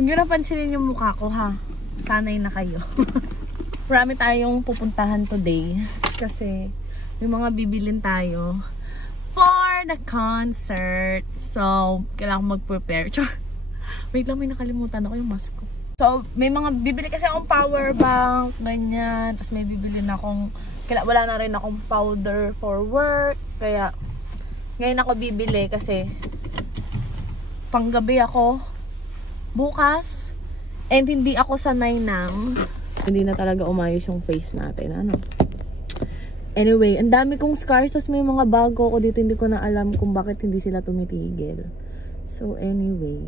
Huwag nyo napansinin yung mukha ko ha. Sanay na kayo. Marami tayong pupuntahan today. Kasi may mga bibilin tayo for the concert. So, kailangan ko mag-prepare. Wait lang, may nakalimutan ako yung mask ko. So, may mga bibili kasi akong power bank, ganyan. Tapos may bibili na akong, wala na rin akong powder for work. Kaya, ngayon ako bibili kasi panggabi ako bukas. And hindi ako sanay ng, hindi na talaga umayos yung face natin. Ano? Anyway, ang dami kong scars. Tapos may mga bago ako dito. Hindi ko na alam kung bakit hindi sila tumitigil. So, anyway.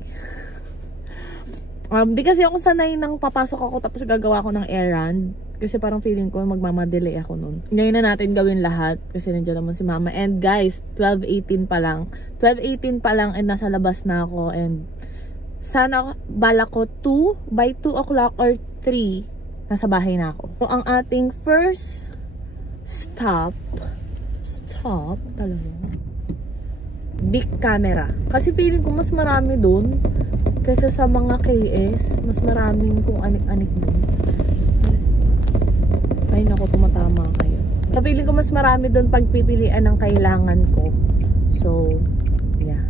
Di kasi ako sanay nang papasok ako tapos gagawa ako ng errand. Kasi parang feeling ko magmamadelay ako nun. Ngayon na natin gawin lahat. Kasi nandiyan naman si mama. And guys, 12:18 pa lang. 12:18 pa lang and nasa labas na ako. And sana bala ko by 2 o'clock or 3, nasa bahay na ako. So, ang ating first stop talaga. Big Camera. Kasi feeling ko mas marami dun. Kasi sa mga KS, mas maraming kung anik-anik dun. Ay naku, tumatama kayo. So, feeling ko mas marami dun pagpipilian ng kailangan ko. So, yeah.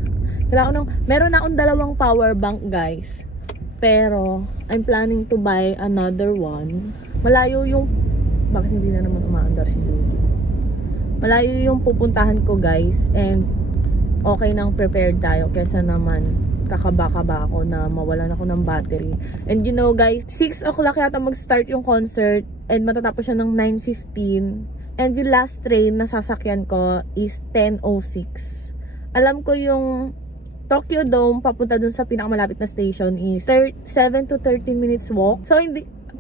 Meron na akong 2 power bank, guys. Pero, I'm planning to buy another one. Malayo yung... Bakit hindi na naman umaandar si Lulu? Malayo yung pupuntahan ko, guys. And, okay nang prepared tayo. Kesa naman... kakaba-kaba ako na mawalan ako ng battery. And you know guys, 6 o'clock yata mag-start yung concert and matatapos siya ng 9:15. And yung last train na sasakyan ko is 10:06. Alam ko yung Tokyo Dome papunta dun sa pinakamalapit na station is 7 to 13 minutes walk. So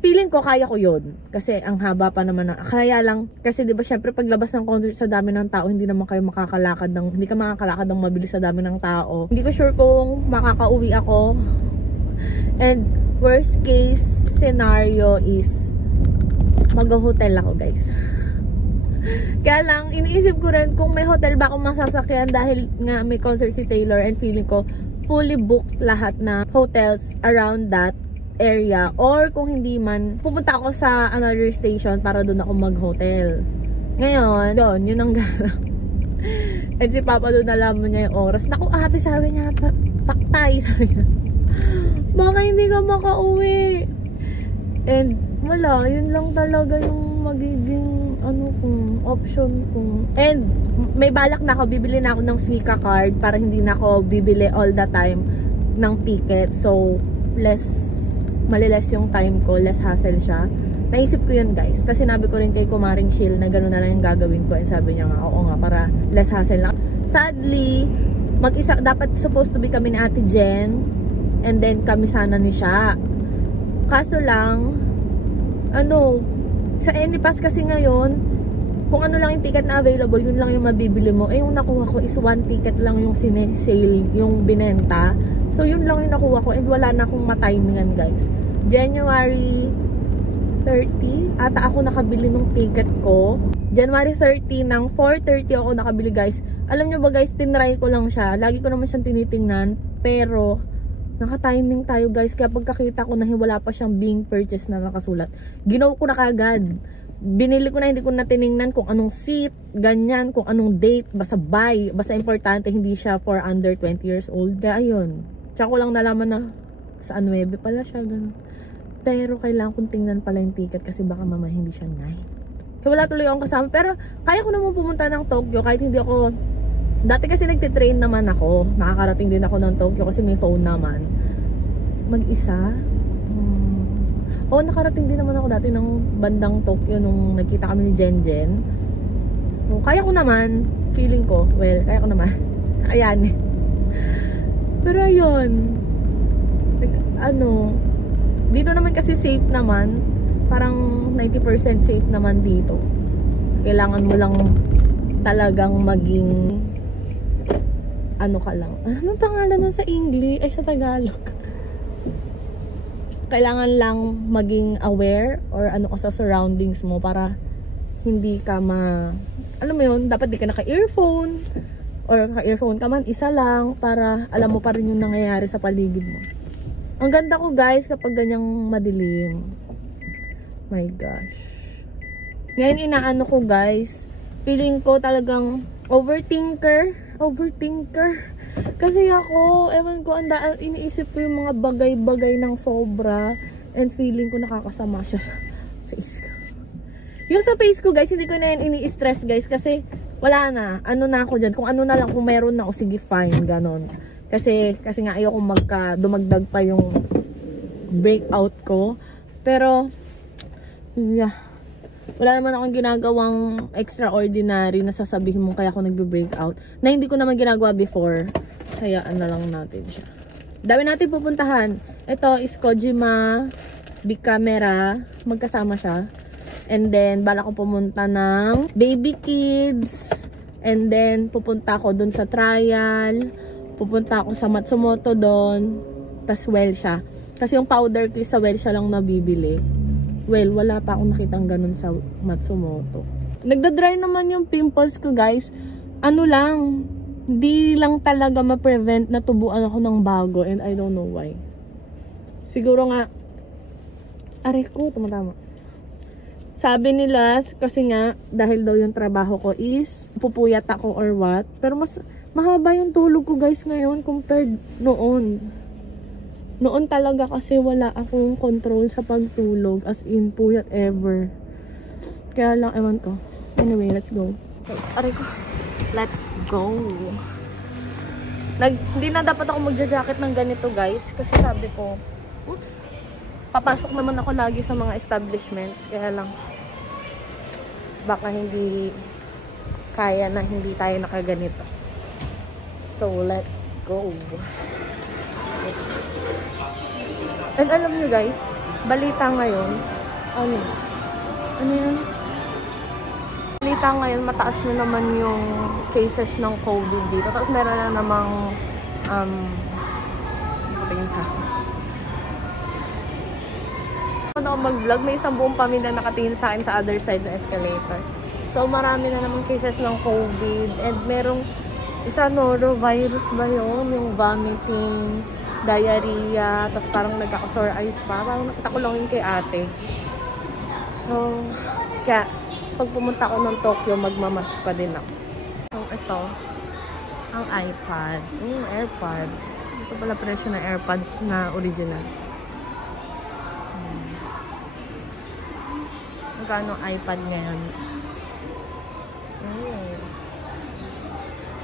feeling ko kaya ko yun. Kasi ang haba pa naman kaya lang, kasi diba syempre paglabas ng concert sa dami ng tao, hindi naman kayo hindi ka makakalakad ng mabilis sa dami ng tao. Hindi ko sure kung makakauwi ako. And worst case scenario is mag-hotel ako, guys. Kaya lang, iniisip ko rin kung may hotel ba akong masasakyan dahil nga may concert si Taylor and feeling ko fully booked lahat na hotels around that area, or kung hindi man pupunta ako sa another station para doon ako mag-hotel. Ngayon, yun ang gana. And si Papa doon nalaman niya yung oras. Naku ate, sabi niya, paktay, sabi niya. Baka hindi ka makauwi. And wala, yun lang talaga yung magiging option ko. And may balak na ako, bibili na ako ng Suica card para hindi na ako bibili all the time ng ticket. So maliles yung time ko, less hassle siya. Naisip ko yun, guys. Tapos sinabi ko rin kay Kumaring Chill na gano'n na lang yung gagawin ko. And sabi niya nga, oo nga, para less hassle lang. Sadly, dapat supposed to be kami ni Ate Jen. And then kami sana ni Sha. Kaso lang, sa Anypass kasi ngayon, kung ano lang yung ticket na available, yun lang yung mabibili mo. Yung nakuha ko is 1 ticket lang yung sale, yung binenta. So, yun lang yung nakuha ko and wala na akong matimingan, guys. January 30, ata ako nakabili ng ticket ko. January 30, ng 4:30 ako nakabili, guys. Alam nyo ba, guys, tinry ko lang siya. Lagi ko naman siyang tinitingnan. Pero, naka-timing tayo, guys. Kaya pagkakita ko na wala pa siyang being purchased na nakasulat, ginawa ko na kagad. Binili ko na, hindi ko na tiningnan kung anong seat, ganyan, kung anong date, basta buy. Basta importante, hindi siya for under 20 years old. Kaya ayun. Tsaka ko lang nalaman na sa 9 pala siya, ganun. Pero kailangan kong tingnan pala yung ticket kasi baka mama hindi siya 9. So wala tuloy akong kasama. Pero kaya ko naman pumunta ng Tokyo kahit hindi ako... Dati kasi nagtitrain naman ako. Nakakarating din ako ng Tokyo kasi may phone naman. Mag-isa? Nakarating din naman ako dati ng bandang Tokyo nung nagkita kami ni Jenjen. So, kaya ko naman. Feeling ko. Well, kaya ko naman. Ayan. Pero ayun. Dito naman kasi safe naman. Parang 90% safe naman dito. Kailangan mo lang talagang maging ka lang. Anong pangalan nun sa English? Ay, sa Tagalog. Kailangan lang maging aware or ka sa surroundings mo para hindi ka alam mo yun, dapat di ka naka-earphone or naka-earphone ka man, isa lang para alam mo pa rin yung nangyayari sa paligid mo. Ang ganda ko guys kapag ganyang madilim. My gosh. Ngayon inaano ko guys. Feeling ko talagang overthinker. Kasi ako, ewan ko, iniisip ko yung mga bagay-bagay ng sobra. And feeling ko nakakasama siya sa face ko. Yung sa face ko guys, hindi ko na yan ini-stress guys. Kasi wala na. Ano na ako dyan. Kung ano na lang, kung meron na ako, sige fine. Ganon. Kasi nga ayoko dumagdag pa yung breakout ko. Pero, yeah. Wala naman akong ginagawang extraordinary na sasabihin mo kaya ako nagbe-breakout. Na hindi ko naman ginagawa before. Hayaan na lang natin siya. Dami natin pupuntahan. Ito is Kojima Big Camera. Magkasama siya. And then, bala ko pumunta ng Baby Kids. And then, pupunta ako dun sa trial. Pupunta ako sa Matsumoto dun. Tas Welsha. Kasi yung powder ko sa Welsha lang nabibili. Well, wala pa akong nakitang ganun sa Matsumoto. Nagda-dry naman yung pimples ko, guys. Ano lang, di lang talaga ma-prevent na tubuan ako ng bago and I don't know why. Siguro nga, aray ko, tumatama. Sabi nila, kasi nga, dahil daw yung trabaho ko is, pupuyat ako or what. Pero mas mahaba yung tulog ko, guys, ngayon compared noon. Noon talaga kasi wala akong control sa pagtulog. As in, puyat ever. Kaya lang, ewan ko. Anyway, let's go. Aray ko. Let's go. Hindi na dapat ako magja-jacket ng ganito, guys. Kasi sabi ko, oops. Papasok naman ako lagi sa mga establishments. Kaya lang, baka hindi kaya na hindi tayo nakaganito. So, let's go. And alam nyo guys, balita ngayon, ano yan? Balita ngayon, mataas na naman yung cases ng COVID dito. Tapos meron na namang, nakatingin sa akin. Ano ako mag-vlog, may isang buong pamilya nakatingin sa akin sa other side ng escalator. So marami na namang cases ng COVID. And merong isa norovirus ba yun? Yung vomiting, diarrhea, tapos parang nagkaka-sore eyes pa. Parang nakita ko lang yun kay ate. So, kaya, pag pumunta ako ng Tokyo, magmamask pa din ako. So, ito, ang iPad. Yung AirPods. Ito pala presyo ng AirPods na original. Magkano iPad ngayon?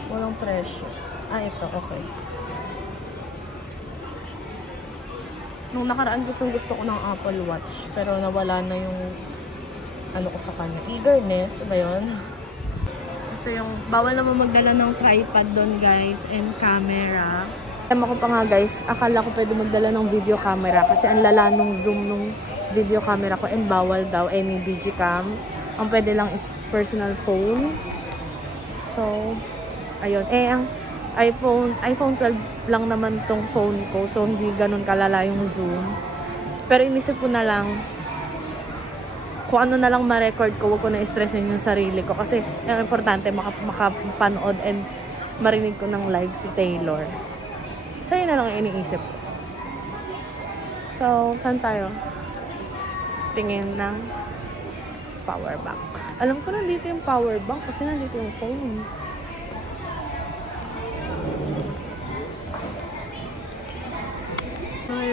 Walang presyo. Ito, okay. Nung nakaraan gusto ko ng Apple Watch. Pero nawala na yung ano ko sa kanya. Eagerness. Ba yun? Ito yung bawal naman magdala ng tripod doon guys. And camera. Alam ko pa nga guys. Akala ko pwede magdala ng video camera. Kasi ang lala nung zoom nung video camera ko. And bawal daw any digicams. Ang pwede lang is personal phone. So, ayun. Ang iPhone 12 lang naman tong phone ko. So, hindi ganun kalala yung zoom. Pero inisip ko na lang kung ano na lang ma-record ko. Huwag ko na i-stressin yung sarili ko. Kasi, yung importante, makapanood and marinig ko ng live si Taylor. So, yun na lang yung iniisip ko. So, saan tayo? Tingin ng power bank. Alam ko nandito yung power bank kasi nandito yung phones.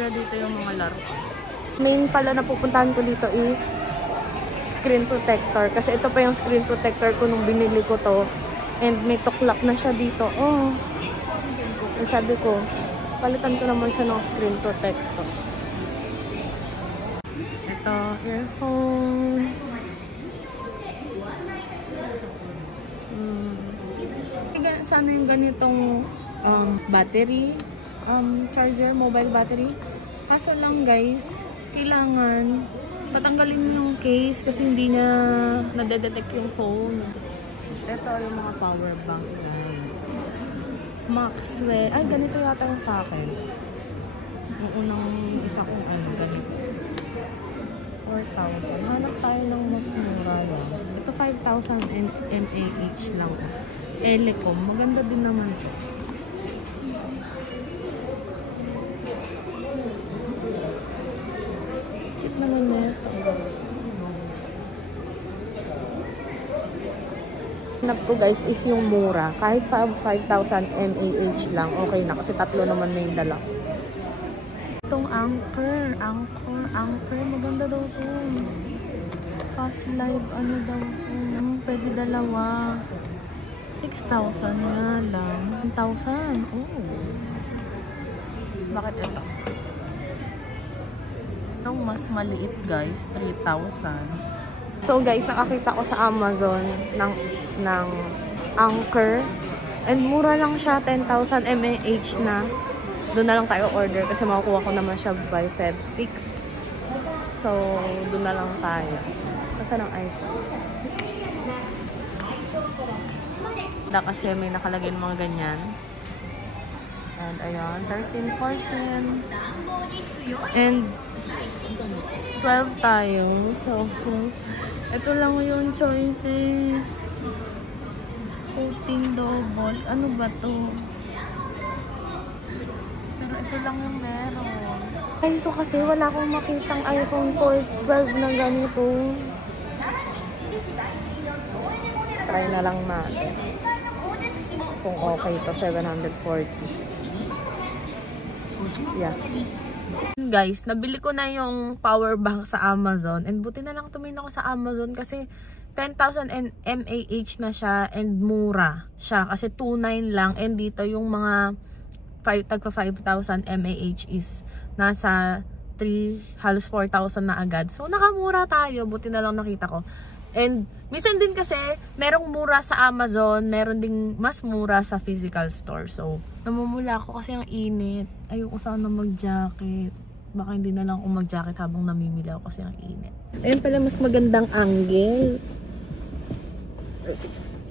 Dito yung mga laro. Main pala na pupuntahan ko dito is screen protector. Kasi ito pa yung screen protector ko nung binili ko to. And may tuklap na siya dito. Oh. And sabi ko, palitan ko naman siya ng screen protector. Ito, earphones. Sana yung ganitong battery. Charger, mobile battery. Kaso lang guys, kailangan patanggalin yung case kasi hindi niya nadedetect yung phone. Ito yung mga power bank guys. Maxwell. Ay, ganito yata yung sa akin. Yung unang isa kong ganito. 4,000. Hanap tayo ng mas mura yan. Ito 5,000 mAh lang. Elecom. Maganda din naman ito. hinahanap ko guys is yung mura. Kahit 5,000 mAh lang, okay na. Kasi tatlo naman na yung dala. Itong Anchor. Maganda daw to. Fast Live, ano daw to. Pwede dalawa. 6,000 nga lang. 1,000. Oh. Bakit ito? Itong mas maliit guys, 3,000. So guys, nakakita ko sa Amazon ng Anchor. And mura lang siya, 10,000 mAh na. Doon na lang tayo order kasi makukuha ko naman siya by Feb 6. So, doon na lang tayo. Kasi ng iPhone. Kasi may nakalagay ng mga ganyan. And ayan, 13, 14. And 12 tayo. So, ito lang yung choices. 14 double. Ano ba to? Pero ito lang yung meron. Ay, so kasi wala akong makitang iPhone 12 na ganito. Try na lang natin. Kung okay to, 740. Yeah. Guys, nabili ko na yung power bank sa Amazon. And buti na lang tumingin ako sa Amazon kasi 10,000 mAh na siya and mura siya. Kasi 2,900 lang. And dito yung mga tagpa 5,000 mAh is nasa halos 4,000 na agad. So, nakamura tayo. Buti na lang nakita ko. And minsan din kasi, merong mura sa Amazon, meron ding mas mura sa physical store. So, namumula ako kasi ang init. Ayoko sana mag-jacket. Baka hindi na lang ako mag-jacket habang namimili ako kasi ang init. Ayun pala, mas magandang angle.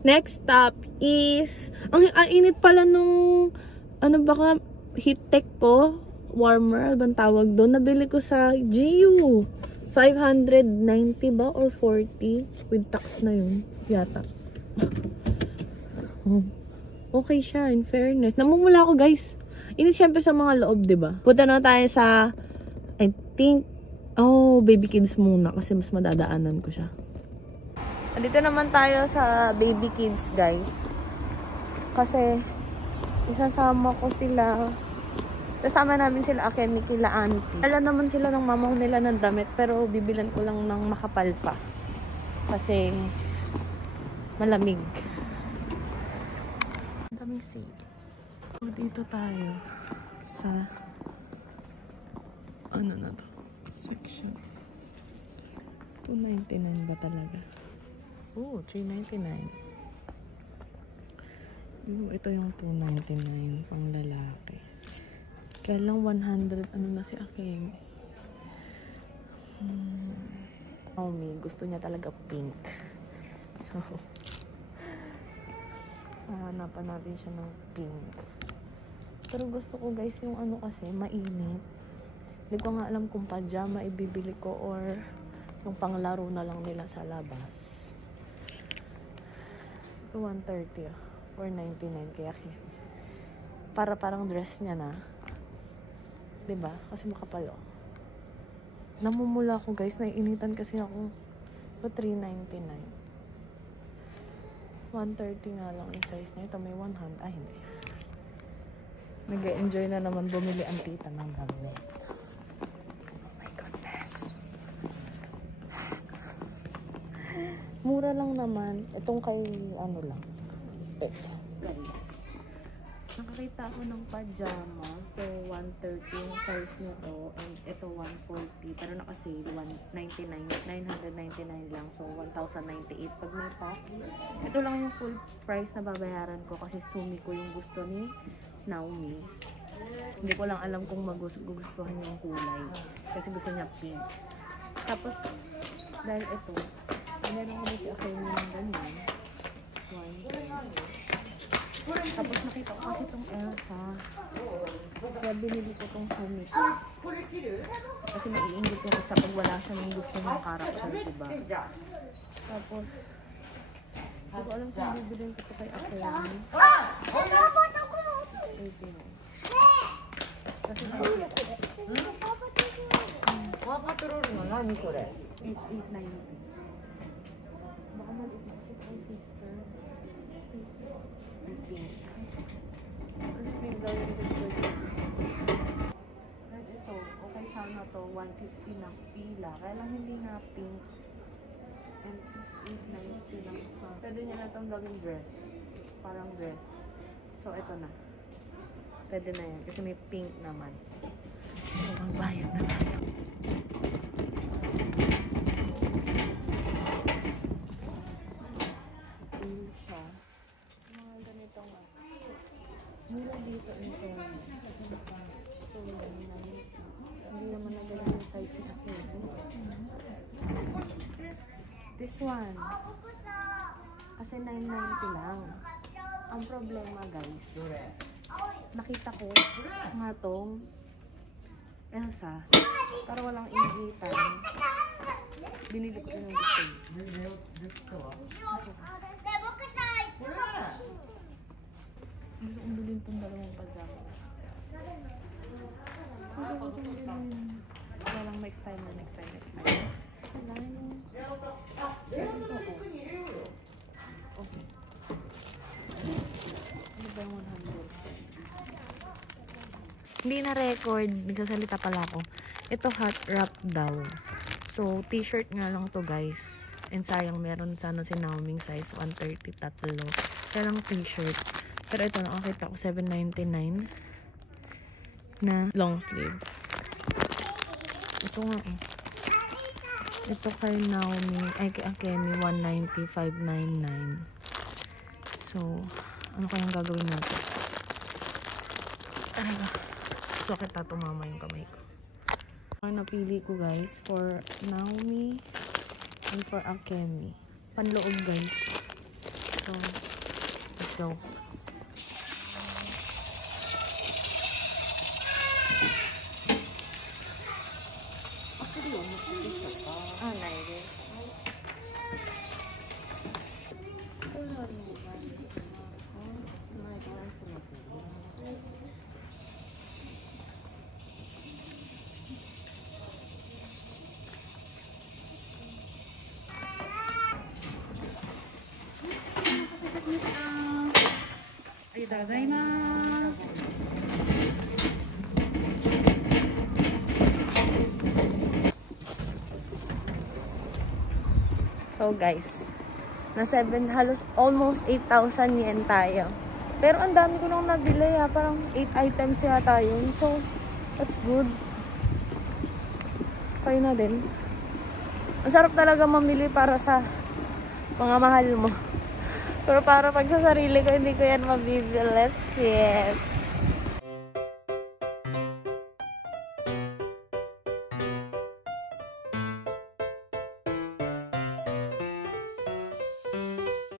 Next stop is, ang init pala nung, ano baka, heat tech ko, warmer, bang tawag doon. Nabili ko sa GU. 590 ba or 40 with tax na yun yata. Okay siya, in fairness. Namumula ako guys. Ini syempre sa mga loob, 'di ba? Punta na tayo sa I think Baby Kids muna kasi mas madadaanan ko siya. Dito naman tayo sa Baby Kids, guys. Kasi isasama ko sila. Kasama namin sila Akemi kila auntie. Alam naman sila ng mama nila ng damit pero bibilan ko lang ng makapal pa. Kasi malamig. Ang daming sale. So, dito tayo sa ano na to? Section. 299 ba talaga? Oh, 399. Ito yung 299 pang lalaki. Kaya lang 100, ano na si Akemi. Naomi, gusto niya talaga pink. So, hanapan natin siya ng pink. Pero gusto ko guys yung ano kasi, mainit. Hindi ko nga alam kung pajama ibibili ko or yung panglaro na lang nila sa labas. Ito 130 499 kaya parang dress niya na. Diba? Kasi makapal oh. Namumula ko guys. Naiinitan kasi ako. So, 399. 130 nga lang yung size niya. Ito may 100. Ay, hindi. Nag-enjoy na naman bumili ang tita ng gamit. Oh my goodness. Mura lang naman. Itong kay ano lang. Guys. Nakakita ako ng pajama. So, 130 yung size nito. And ito, 140. Pero naka-sale, 199. 999 lang. So, 1,098 pag may tax. Ito lang yung full price na babayaran ko kasi sumi ko yung gusto ni Naomi. Hindi ko lang alam kung magugustuhan yung kulay. Kasi gusto niya pink. Tapos, dahil ito, meron ko si Akemi ng ganyan. 1, tapos nakita ko kasi itong Elsa. Kaya binili ko itong Sumi ko. Kasi maiinggit ko sa pag wala siya ng gusto ng character, diba? Tapos, hindi ko alam kung bibilin ko ito kay Akemi. 89. Kasi ito. 890. Baka maliit na kasi kay sister. daw yung gusto niya. At ito, okay sana to, 150 na pila. Kaya lang hindi na pink. And 6,890 lang sa... Pwede niya na itong gawing dress. Parang dress. So, ito na. Pwede na yan. Kasi may pink naman. So, magbayad na tayo. Pink siya. Mga ganito nga. Mula dito ito. So, hindi naman na ganun yung size na ako. This one. Kasi 990 lang. Ang problema guys, nakita ko nga tong Elsa. Para walang inigitan. Binili ko yung gusto. Gusto kong bilhin itong dalawang pagdako. Walang next time na next time. Wala yung... Okay. Ano ba yung 100? Hindi na record. Nagsasalita pala ako. Ito hot wrap daw. So, t-shirt nga lang to guys. And sayang meron sana si Naoming size 130 tatlo. Kaya lang t-shirt. Pero ito nakakita ko 799 na long sleeve. Ito nga eh. Ito kay Naomi, ay kay Akemi 190,599. So, ano kayang gagawin natin? Aray ba? Sakit na tumama yung kamay ko. Ang napili ko guys for Naomi and for Akemi. Panloob guys. So, let's go. So guys, na 7 halos almost 8,000 yen tayo. Pero ang dami ko nang nabili ha, parang 8 items yata yun. So that's good. Kaya na din. Ang sarap talaga mamili para sa mga mahal mo. Pero para pag sa sarili ko, hindi ko yan mabibilis. Yes.